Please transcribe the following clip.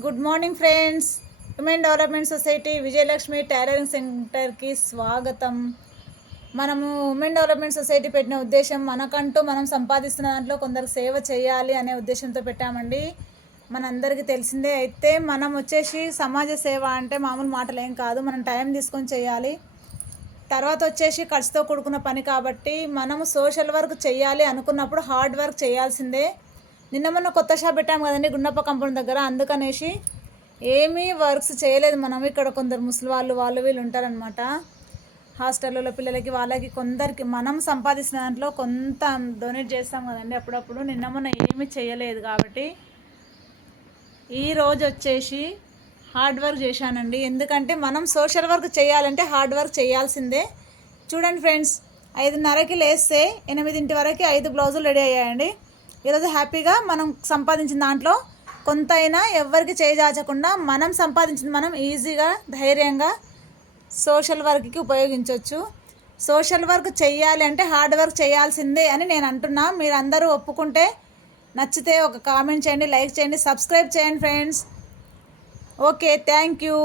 Good morning friends. Women development society Vijayalakshmi tailoring సెంటర్కి స్వాగతం. మనము ఉమెన్ డెవలప్మెంట్ సొసైటీ పెట్టిన ఉద్దేశం మనకంటూ మనం సంపాదిస్తున్న దాంట్లో కొందరు సేవ చేయాలి అనే ఉద్దేశంతో పెట్టామండి. మనందరికీ తెలిసిందే. అయితే మనం వచ్చేసి సమాజ సేవ అంటే మామూలు మాటలు ఏం కాదు, మనం టైం తీసుకొని చేయాలి. తర్వాత వచ్చేసి ఖర్చుతో కూడుకున్న పని కాబట్టి మనము సోషల్ వర్క్ చేయాలి అనుకున్నప్పుడు హార్డ్ వర్క్ చేయాల్సిందే. నిన్న మొన్న కొత్త షాప్ పెట్టాము కదండి గుండప్ప కంపౌండ్ దగ్గర, అందుకనేసి ఏమీ వర్క్స్ చేయలేదు మనం. ఇక్కడ కొందరు ముసలి వాళ్ళు వీళ్ళు ఉంటారనమాట, హాస్టల్లో పిల్లలకి వాళ్ళకి కొందరికి మనం సంపాదించిన దాంట్లో కొంత డొనేట్ చేస్తాం కదండి అప్పుడప్పుడు. నిన్న మొన్న ఏమీ చేయలేదు కాబట్టి ఈరోజు వచ్చేసి హార్డ్ వర్క్ చేశానండి. ఎందుకంటే మనం సోషల్ వర్క్ చేయాలంటే హార్డ్ వర్క్ చేయాల్సిందే. చూడండి ఫ్రెండ్స్, 5:30కి లేస్తే 8 వరకు 5 బ్లౌజులు రెడీ అయ్యాయండి. ఈరోజు హ్యాపీగా మనం సంపాదించిన దాంట్లో కొంత అయినా ఎవరికి చేజాచకుండా మనం సంపాదించింది మనం ఈజీగా ధైర్యంగా సోషల్ వర్క్కి ఉపయోగించవచ్చు. సోషల్ వర్క్ చేయాలి అంటే హార్డ్ వర్క్ చేయాల్సిందే అని నేను అంటున్నా. మీరు అందరూ ఒప్పుకుంటే నచ్చితే ఒక కామెంట్ చేయండి, లైక్ చేయండి, సబ్స్క్రైబ్ చేయండి ఫ్రెండ్స్. Okay, thank you.